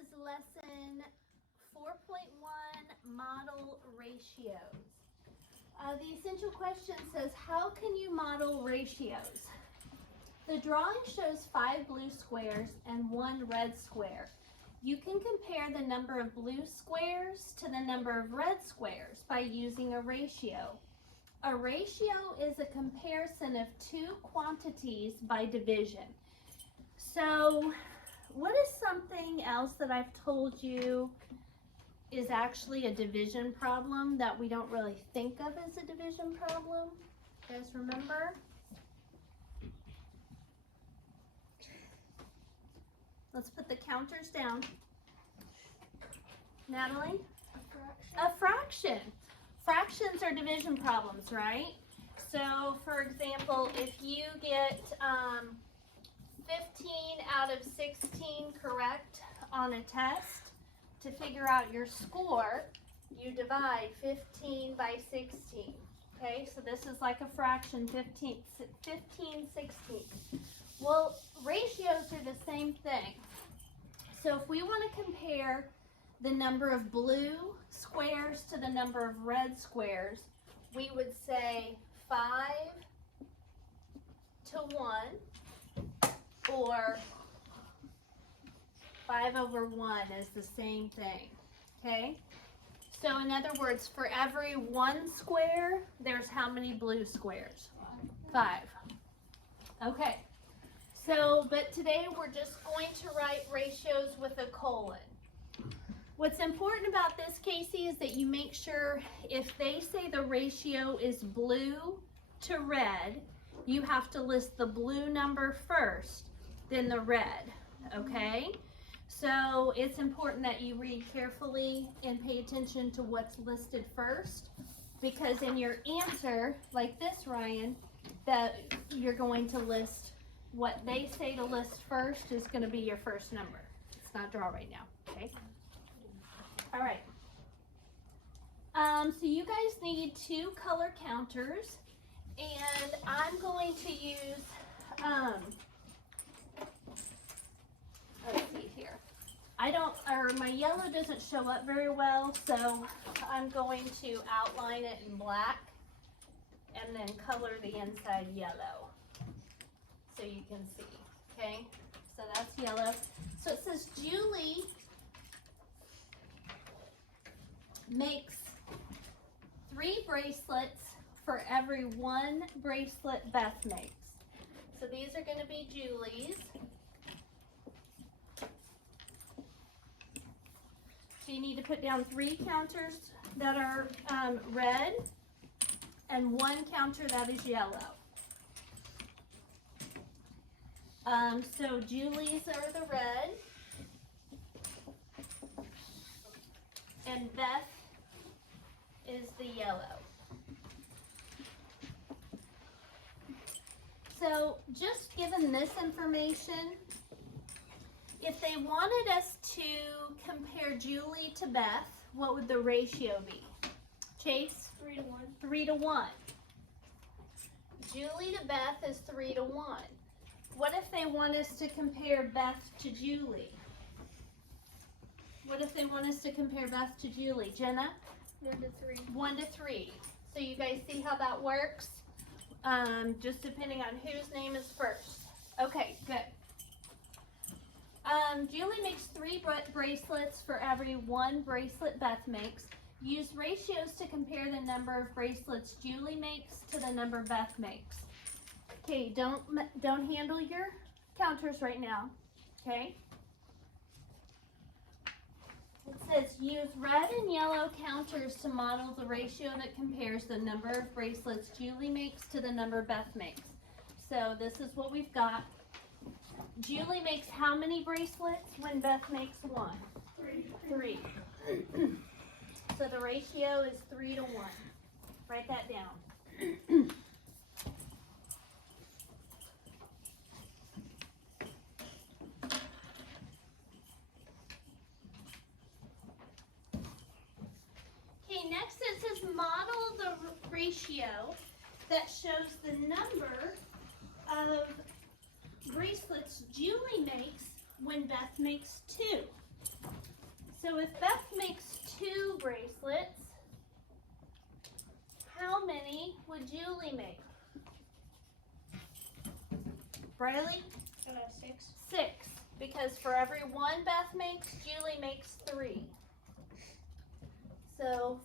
is lesson 4.1, model ratios. The essential question says, how can you model ratios? The drawing shows 5 blue squares and 1 red square. You can compare the number of blue squares to the number of red squares by using a ratio. A ratio is a comparison of 2 quantities by division. So, what is something else that I've told you is actually a division problem that we don't really think of as a division problem? You guys remember? Let's put the counters down. Natalie? A fraction. Fractions are division problems, right? So, for example, if you get 15 out of 16 correct on a test, to figure out your score, you divide 15 by 16. Okay, so this is like a fraction, 15 16. Well, ratios are the same thing. So if we want to compare the number of blue squares to the number of red squares, we would say 5 to 1 or 5 over 1 is the same thing, okay? So in other words, for every 1 square, there's how many blue squares? 5. Okay, so, but today we're just going to write ratios with a colon. What's important about this, Casey, is that you make sure if they say the ratio is blue to red, you have to list the blue number first, then the red, okay? So it's important that you read carefully and pay attention to what's listed first, because in your answer, like this, Ryan, that you're going to list what they say to list first is going to be your first number. It's not draw right now, okay? All right. So you guys need 2 color counters, and I'm going to use, let's see here. My yellow doesn't show up very well, so I'm going to outline it in black and then color the inside yellow so you can see, okay? So that's yellow. So it says Julie makes 3 bracelets for every 1 bracelet Beth makes. So these are going to be Julie's. So you need to put down 3 counters that are red and 1 counter that is yellow. So Julie's are the red and Beth is the yellow. So just given this information, if they wanted us to compare Julie to Beth, what would the ratio be? Chase? 3 to 1. 3 to 1. Julie to Beth is 3 to 1. What if they want us to compare Beth to Julie? What if they want us to compare Beth to Julie? Jenna? 1 to 3. 1 to 3. So you guys see how that works? Just depending on whose name is first. Okay, good. Julie makes 3 bracelets for every 1 bracelet Beth makes. Use ratios to compare the number of bracelets Julie makes to the number Beth makes. Okay, don't handle your counters right now, okay? It says use red and yellow counters to model the ratio that compares the number of bracelets Julie makes to the number Beth makes. So this is what we've got. Julie makes how many bracelets when Beth makes 1? 3. So the ratio is 3 to 1. Write that down. Okay, next it says model the ratio that shows the number of bracelets Julie makes when Beth makes 2. So if Beth makes 2 bracelets, how many would Julie make? Briley? 6. 6. Because for every 1 Beth makes, Julie makes 3. So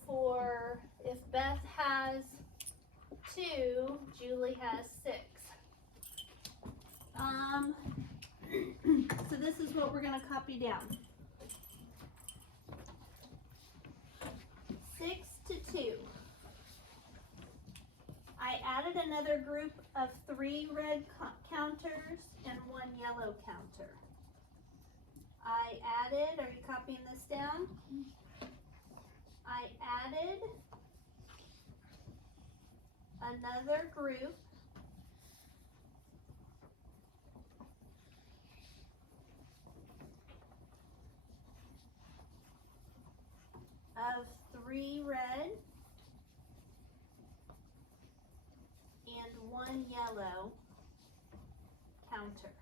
if Beth has 2, Julie has 6. So this is what we're going to copy down. 6 to 2. I added another group of 3 red counters and 1 yellow counter. I added, are you copying this down? I added another group of 3 red and 1 yellow counter.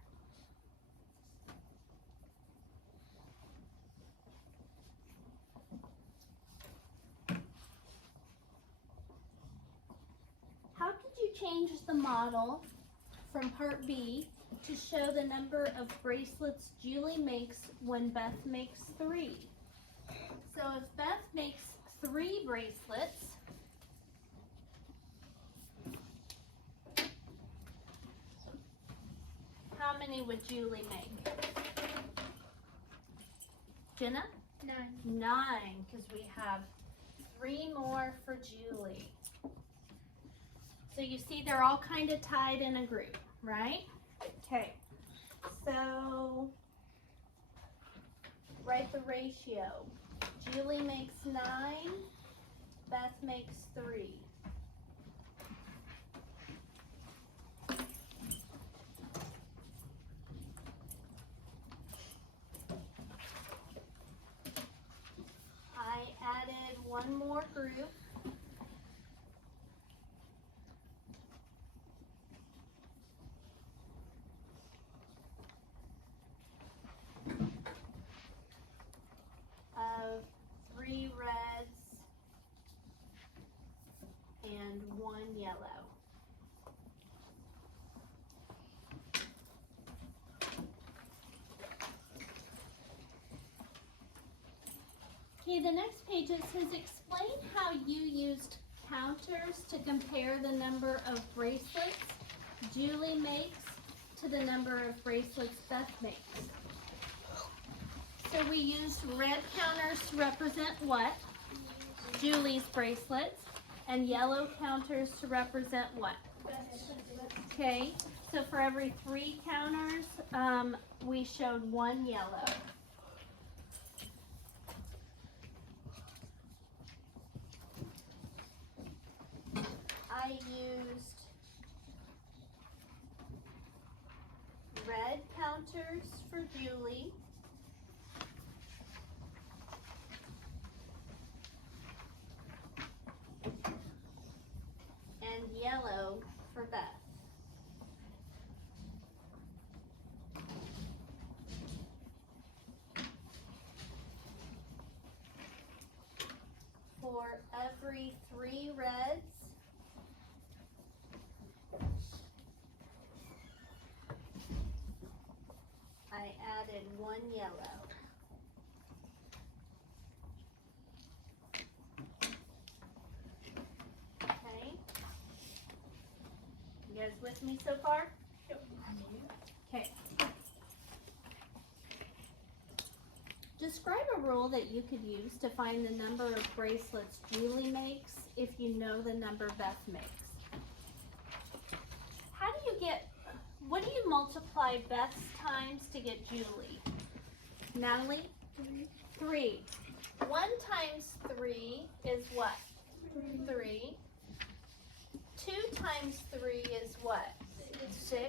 How did you change the model from part B to show the number of bracelets Julie makes when Beth makes 3? So if Beth makes 3 bracelets, how many would Julie make? Jenna? 9. 9, because we have 3 more for Julie. So you see they're all kind of tied in a group, right? Okay, so write the ratio. Julie makes 9, Beth makes 3. I added 1 more group. Of 3 reds and 1 yellow. Okay, the next page it says explain how you used counters to compare the number of bracelets Julie makes to the number of bracelets Beth makes. So we used red counters to represent what? Julie's bracelets. And yellow counters to represent what? Okay, so for every 3 counters, we showed 1 yellow. I used red counters for Julie. And yellow for Beth. For every 3 reds, I added 1 yellow. Okay. You guys with me so far? Okay. Describe a rule that you could use to find the number of bracelets Julie makes if you know the number Beth makes. How do you get, what do you multiply Beth's times to get Julie? Natalie? 3. 1 times 3 is what? 3. 2 times 3 is what? 6.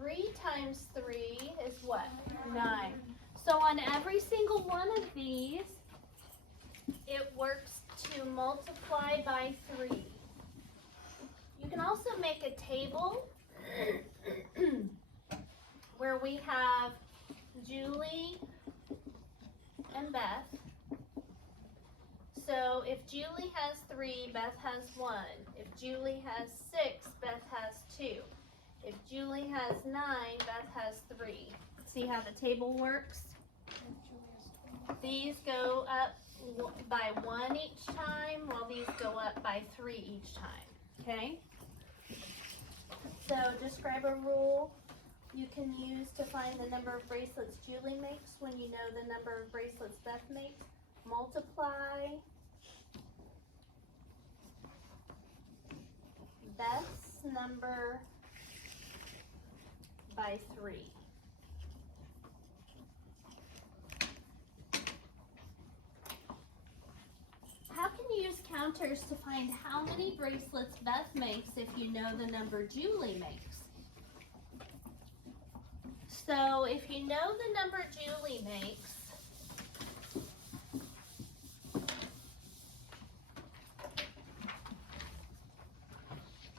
3 times 3 is what? 9. So on every single one of these, it works to multiply by 3. You can also make a table where we have Julie and Beth. So if Julie has 3, Beth has 1. If Julie has 6, Beth has 2. If Julie has 9, Beth has 3. See how the table works? These go up by 1 each time, while these go up by 3 each time. Okay? So describe a rule you can use to find the number of bracelets Julie makes when you know the number of bracelets Beth makes. Multiply Beth's number by 3. How can you use counters to find how many bracelets Beth makes if you know the number Julie makes? So if you know the number Julie makes,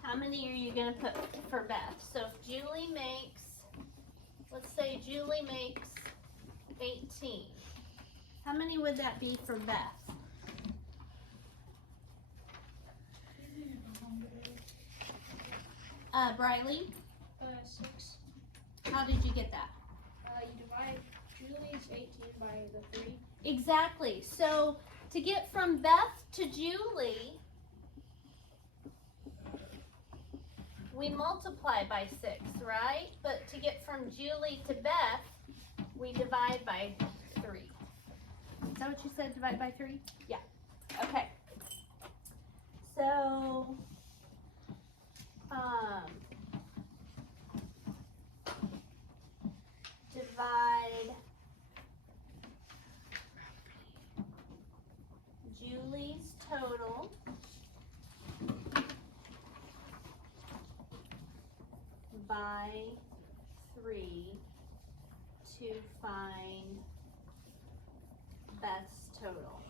how many are you going to put for Beth? So if Julie makes, let's say Julie makes 18. How many would that be for Beth? Briley? 6. How did you get that? You divide Julie's 18 by the 3. Exactly. So to get from Beth to Julie, we multiply by 6, right? But to get from Julie to Beth, we divide by 3. Is that what you said, divide by 3? Yeah. Okay. So, divide Julie's total by 3 to find Beth's total.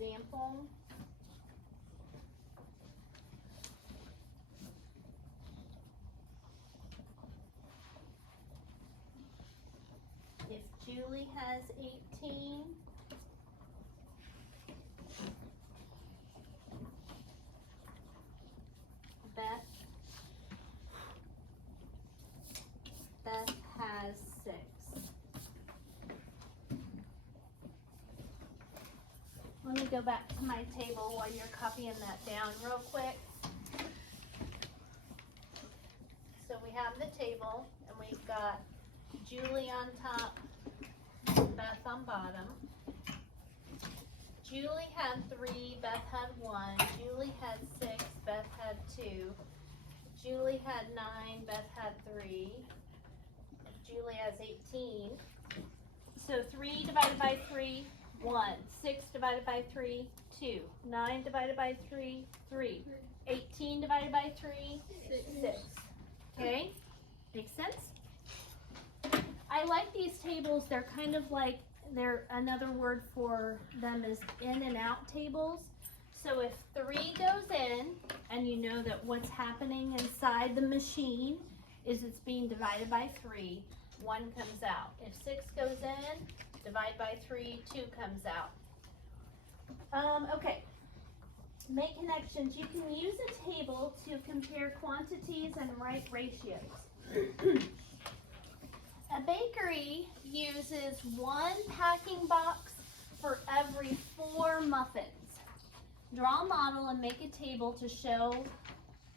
Example. If Julie has 18, Beth has 6. Let me go back to my table while you're copying that down real quick. So we have the table, and we've got Julie on top, Beth on bottom. Julie had 3, Beth had 1. Julie had 6, Beth had 2. Julie had 9, Beth had 3. Julie has 18. So 3 divided by 3, 1. 6 divided by 3, 2. 9 divided by 3, 3. 18 divided by 3, 6. Okay? Makes sense? I like these tables. They're kind of like, another word for them is in and out tables. So if 3 goes in, and you know that what's happening inside the machine is it's being divided by 3, 1 comes out. If 6 goes in, divide by 3, 2 comes out. Okay, make connections. You can use a table to compare quantities and write ratios. A bakery uses 1 packing box for every 4 muffins. Draw a model and make a table to show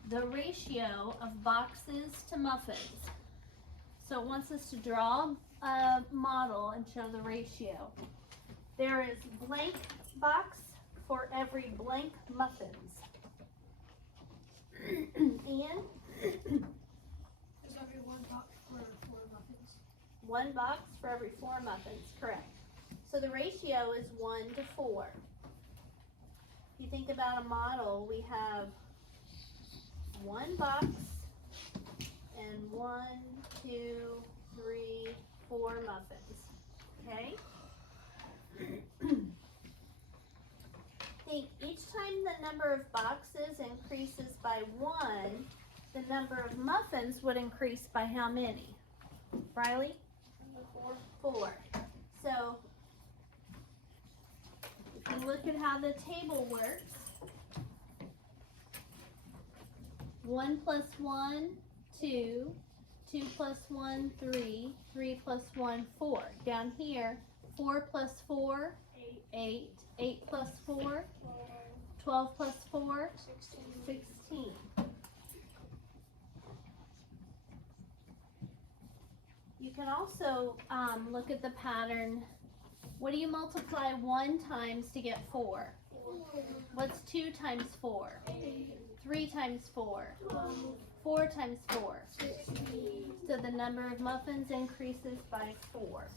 the ratio of boxes to muffins. So it wants us to draw a model and show the ratio. There is blank box for every blank muffins. And There's every 1 box for 4 muffins. 1 box for every 4 muffins, correct. So the ratio is 1 to 4. If you think about a model, we have 1 box and 1, 2, 3, 4 muffins. Okay? Think each time the number of boxes increases by 1, the number of muffins would increase by how many? Riley? 4. 4. So, if you look at how the table works, 1 plus 1, 2. 2 plus 1, 3. 3 plus 1, 4. Down here, 4 plus 4, 8. 8 plus 4, 12 plus 4, 16. You can also look at the pattern. What do you multiply 1 times to get 4? What's 2 times 4? 3 times 4? 4 times 4? So the number of muffins increases by 4.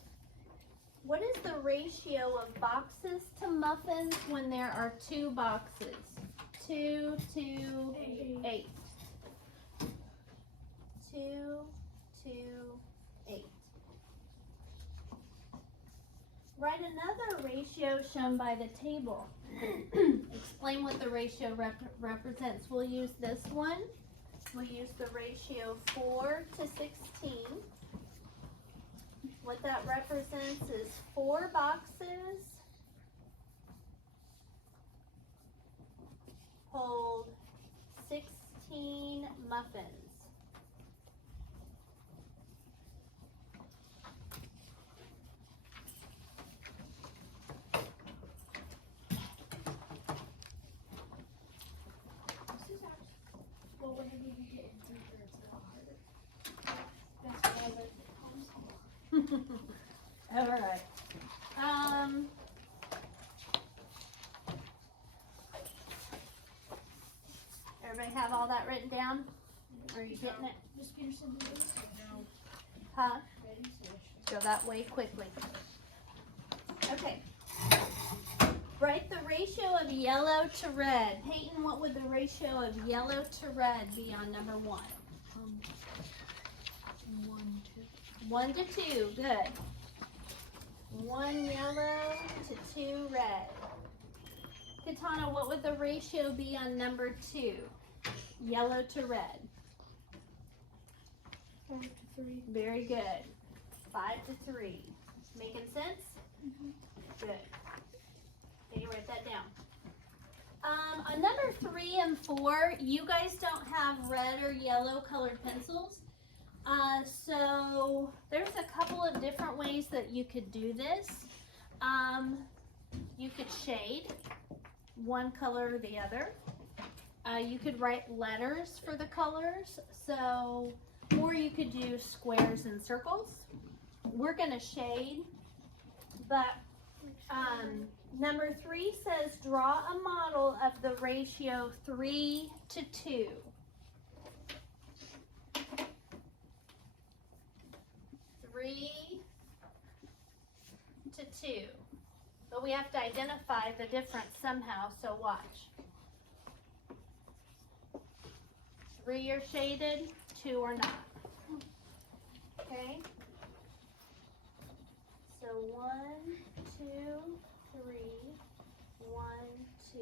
What is the ratio of boxes to muffins when there are 2 boxes? 2 to 8. 2 to 8. Write another ratio shown by the table. Explain what the ratio represents. We'll use this one. We'll use the ratio 4 to 16. What that represents is 4 boxes hold 16 muffins. Well, whenever you get deeper, it's a lot harder. That's why the problems. All right. Everybody have all that written down? Are you getting it? Miss Peterson, do this? No. Huh? Ready? Go that way quickly. Okay. Write the ratio of yellow to red. Peyton, what would the ratio of yellow to red be on number 1? 1 to 2. Good. 1 yellow to 2 red. Katana, what would the ratio be on number 2? Yellow to red. 5 to 3. Very good. 5 to 3. Making sense? Good. Okay, you write that down. On number 3 and 4, you guys don't have red or yellow colored pencils. So there's a couple of different ways that you could do this. You could shade one color or the other. You could write letters for the colors. So, or you could do squares and circles. We're gonna shade, but number 3 says draw a model of the ratio 3 to 2. To 2. But we have to identify the difference somehow, so watch. 3 are shaded, 2 are not. Okay? So 1, 2, 3, 1, 2.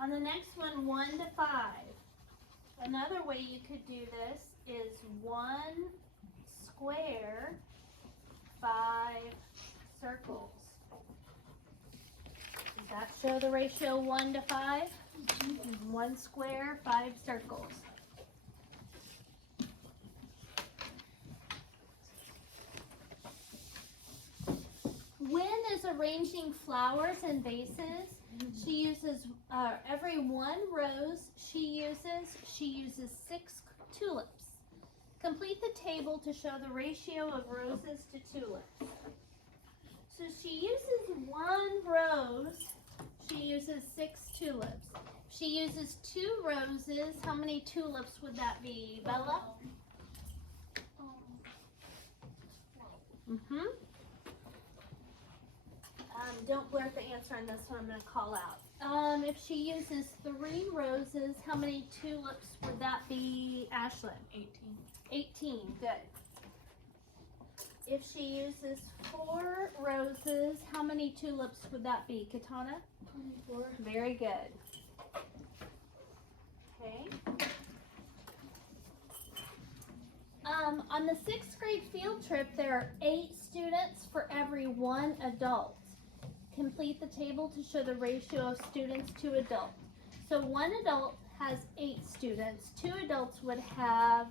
On the next one, 1 to 5. Another way you could do this is 1 square, 5 circles. Does that show the ratio 1 to 5? 1 square, 5 circles. When is arranging flowers in vases, she uses every 1 rose she uses 6 tulips. Complete the table to show the ratio of roses to tulips. So she uses 1 rose, she uses 6 tulips. She uses 2 roses, how many tulips would that be, Bella? Don't blurt the answer on this one, I'm going to call out. If she uses 3 roses, how many tulips would that be, Ashlyn? 18. 18, good. If she uses 4 roses, how many tulips would that be, Katana? 24. Very good. On the 6th grade field trip, there are 8 students for every 1 adult. Complete the table to show the ratio of students to adults. So 1 adult has 8 students. 2 adults would have,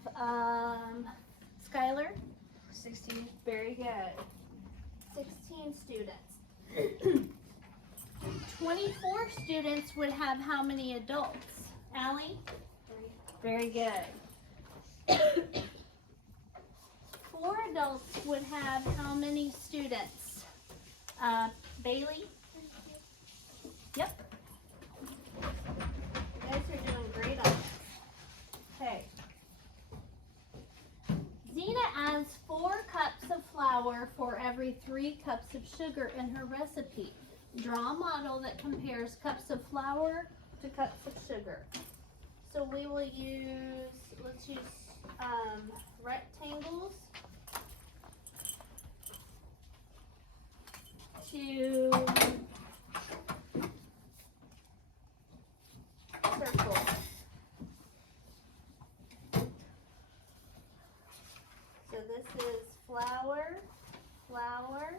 Skylar? 16. Very good. 16 students. 24 students would have how many adults? Allie? 3. Very good. 4 adults would have how many students? Bailey? Yep. You guys are doing great on this. Okay. Zena adds 4 cups of flour for every 3 cups of sugar in her recipe. Draw a model that compares cups of flour to cups of sugar. So we will use, let's use rectangles to circles. So this is flour, flour,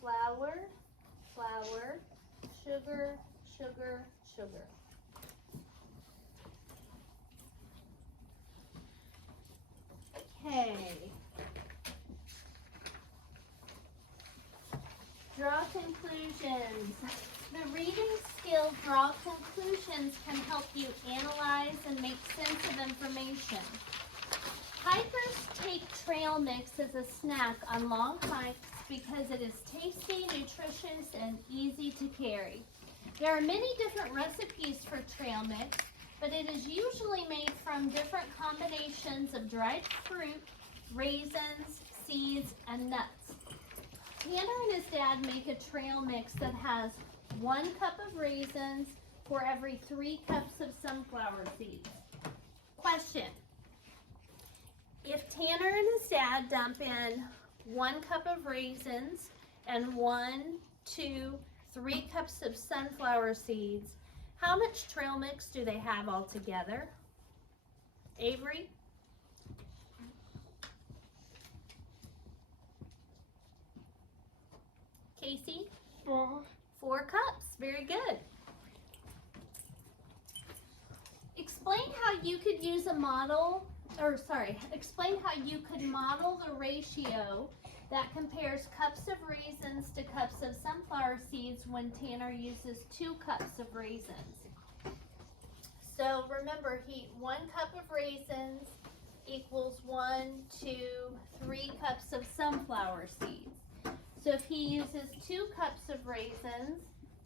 flour, flour, sugar, sugar, sugar. Okay. Draw conclusions. The reading skill draw conclusions can help you analyze and make sense of information. Hikers take trail mix as a snack on long hikes because it is tasty, nutritious, and easy to carry. There are many different recipes for trail mix, but it is usually made from different combinations of dried fruit, raisins, seeds, and nuts. Tanner and his dad make a trail mix that has 1 cup of raisins for every 3 cups of sunflower seeds. Question: if Tanner and his dad dump in 1 cup of raisins and 1, 2, 3 cups of sunflower seeds, how much trail mix do they have all together? Avery? Casey? 4. 4 cups. Very good. Explain how you could use a model, explain how you could model the ratio that compares cups of raisins to cups of sunflower seeds when Tanner uses 2 cups of raisins. So remember, 1 cup of raisins equals 1, 2, 3 cups of sunflower seeds. So if he uses 2 cups of raisins,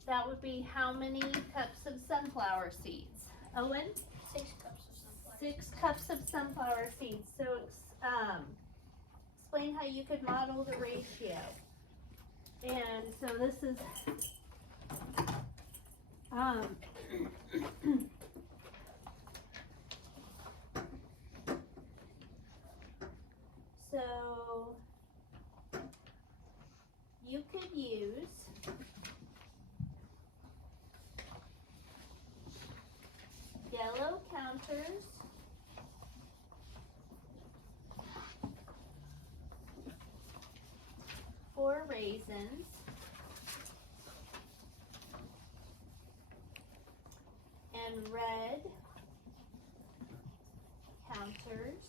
that would be how many cups of sunflower seeds? Owen? 6 cups of sunflower. 6 cups of sunflower seeds. So explain how you could model the ratio. And so this is so you could use yellow counters for raisins and red counters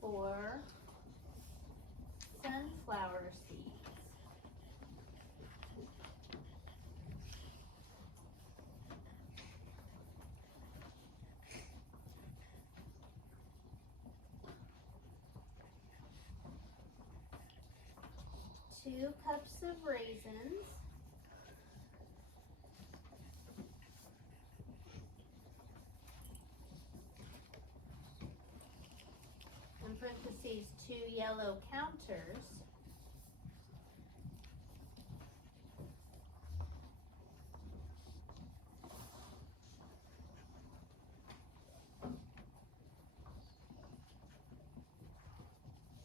for sunflower seeds. Two cups of raisins. In parentheses, 2 yellow counters.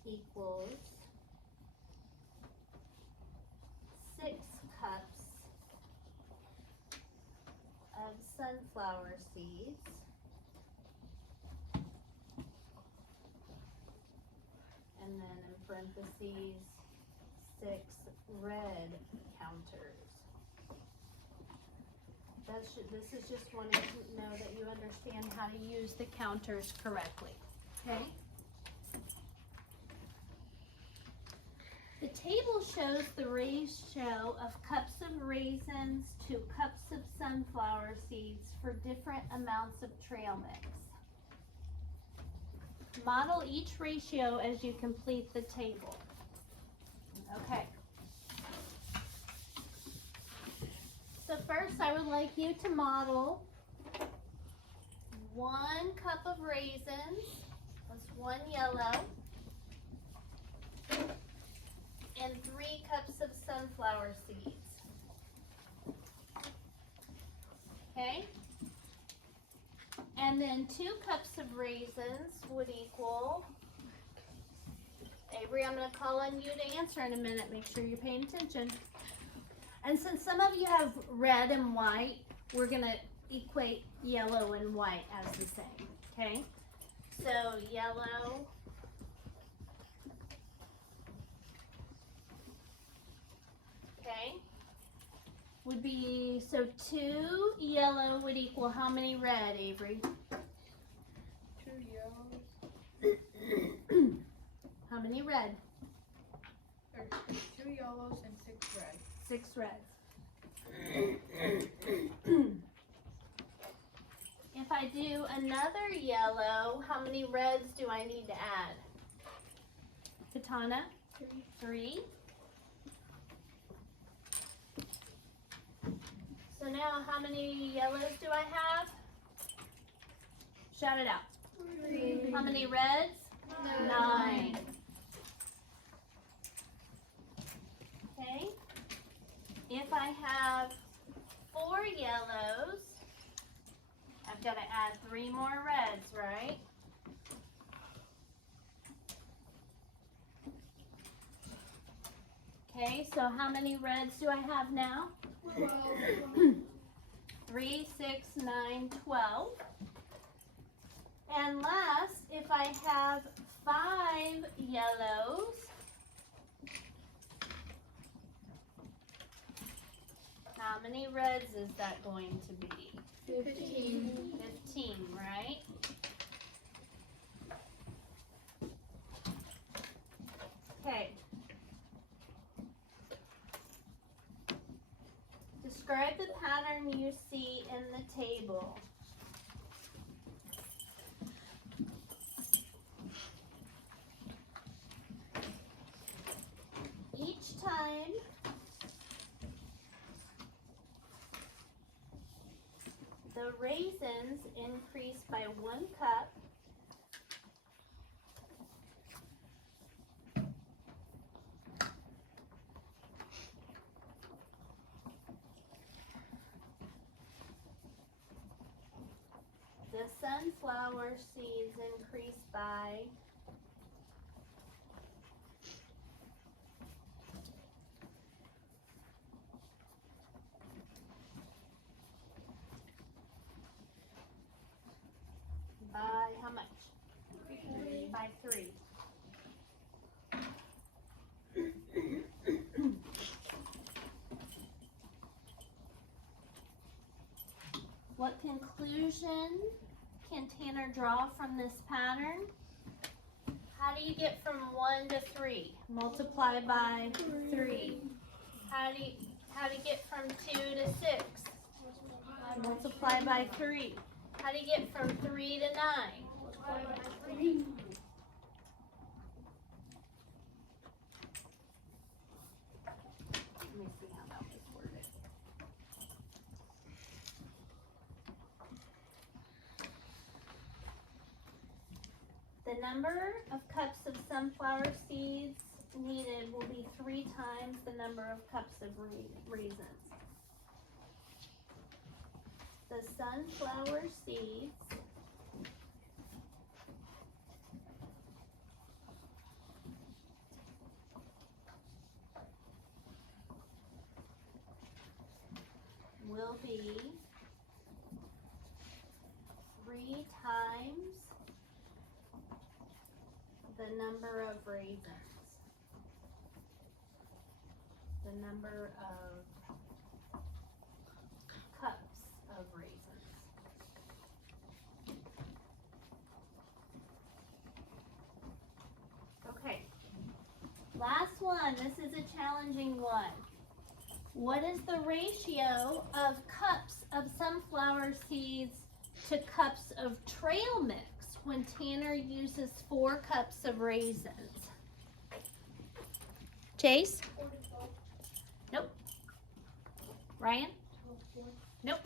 Equals 6 cups of sunflower seeds parentheses, 6 red counters. This is just wanting to know that you understand how to use the counters correctly, okay? The table shows the ratio of cups of raisins to cups of sunflower seeds for different amounts of trail mix. Model each ratio as you complete the table. Okay. So first I would like you to model 1 cup of raisins, that's 1 yellow, and 3 cups of sunflower seeds. Okay? And then 2 cups of raisins would equal, Avery, I'm going to call on you to answer in a minute. Make sure you're paying attention. And since some of you have red and white, we're going to equate yellow and white as the same. Okay? So yellow would be, so 2 yellow would equal how many red, Avery? 2 yellows. How many red? There's 2 yellows and 6 red. 6 reds. If I do another yellow, how many reds do I need to add? Katana? 3. So now how many yellows do I have? Shout it out. 3. How many reds? 9. Okay. If I have 4 yellows, I've got to add 3 more reds, right? Okay, so how many reds do I have now? 12. 3, 6, 9, 12. And last, if I have 5 yellows, how many reds is that going to be? 15. 15, right? Okay. Describe the pattern you see in the table. Each time the raisins increase by 1 cup, the sunflower seeds increase by 3. What conclusion can Tanner draw from this pattern? How do you get from 1 to 3? Multiply by 3. How do you get from 2 to 6? Multiply by 3. How do you get from 3 to 9? Multiply by 3. Let me see how that was worded. The number of cups of sunflower seeds needed will be 3 times the number of cups of raisins. The sunflower seeds will be 3 times the number of raisins. the number of cups of raisins. Okay, last one. This is a challenging one. What is the ratio of cups of sunflower seeds to cups of trail mix when Tanner uses 4 cups of raisins? Chase? 4 to 12. Nope. Ryan? 12, 4. Nope.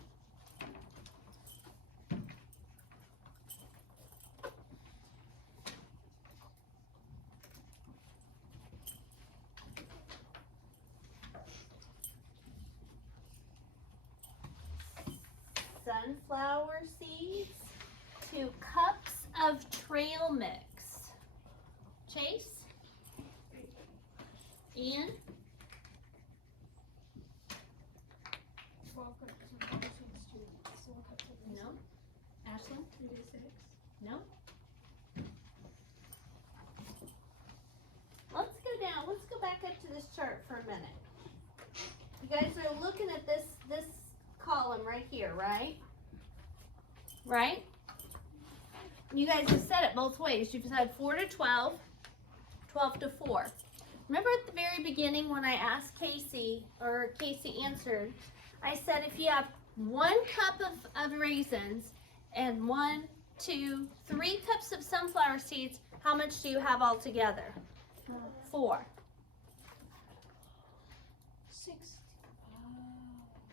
Sunflower seeds to cups of trail mix. Chase? Ian? 12 cups of raisins to 4 cups of raisins. No. Ashlyn? 3 to 6. No. Let's go down. Let's go back up to this chart for a minute. You guys are looking at this column right here, right? Right? You guys have said it both ways. You've said 4 to 12, 12 to 4. Remember at the very beginning when I asked Casey, or Casey answered, I said if you have 1 cup of raisins and 1, 2, 3 cups of sunflower seeds, how much do you have altogether? 4. 6.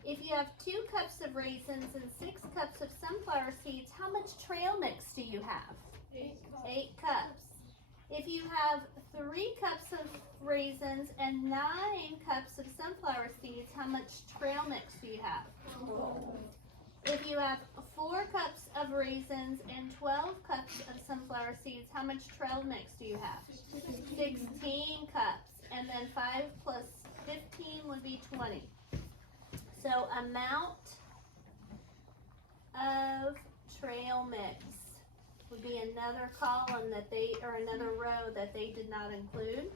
If you have 2 cups of raisins and 6 cups of sunflower seeds, how much trail mix do you have? 8 cups. 8 cups. If you have 3 cups of raisins and 9 cups of sunflower seeds, how much trail mix do you have? 12. If you have 4 cups of raisins and 12 cups of sunflower seeds, how much trail mix do you have? 16 cups. And then 5 plus 15 would be 20. So amount of trail mix would be another column that or another row that they did not include.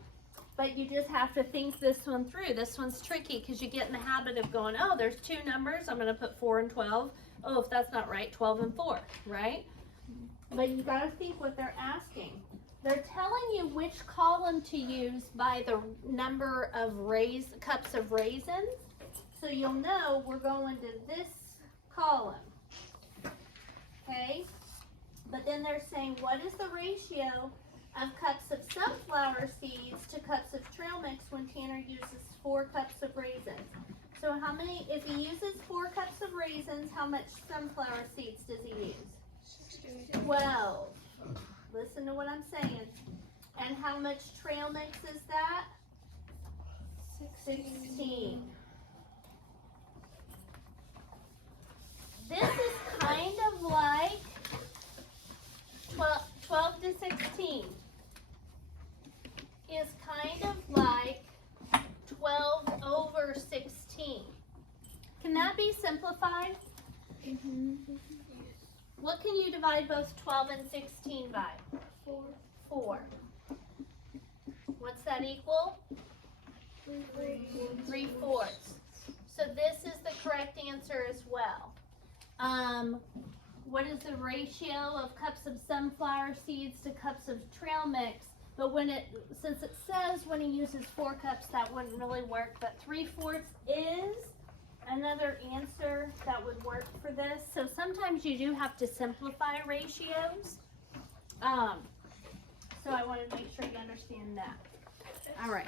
But you just have to think this one through. This one's tricky because you get in the habit of going, oh, there's 2 numbers. I'm going to put 4 and 12. Oh, if that's not right, 12 and 4, right? But you got to think what they're asking. They're telling you which column to use by the number of cups of raisins. So you'll know we're going to this column. Okay? But then they're saying, what is the ratio of cups of sunflower seeds to cups of trail mix when Tanner uses 4 cups of raisins? So if he uses 4 cups of raisins, how much sunflower seeds does he use? 12. Listen to what I'm saying. And how much trail mix is that? 16. This is kind of like 12 to 16 is kind of like 12 over 16. Can that be simplified? What can you divide both 12 and 16 by? 4. 4. What's that equal? 3/4. So this is the correct answer as well. What is the ratio of cups of sunflower seeds to cups of trail mix? But since it says when he uses 4 cups, that wouldn't really work. But 3/4 is another answer that would work for this. So sometimes you do have to simplify ratios. So I wanted to make sure you understand that. All right.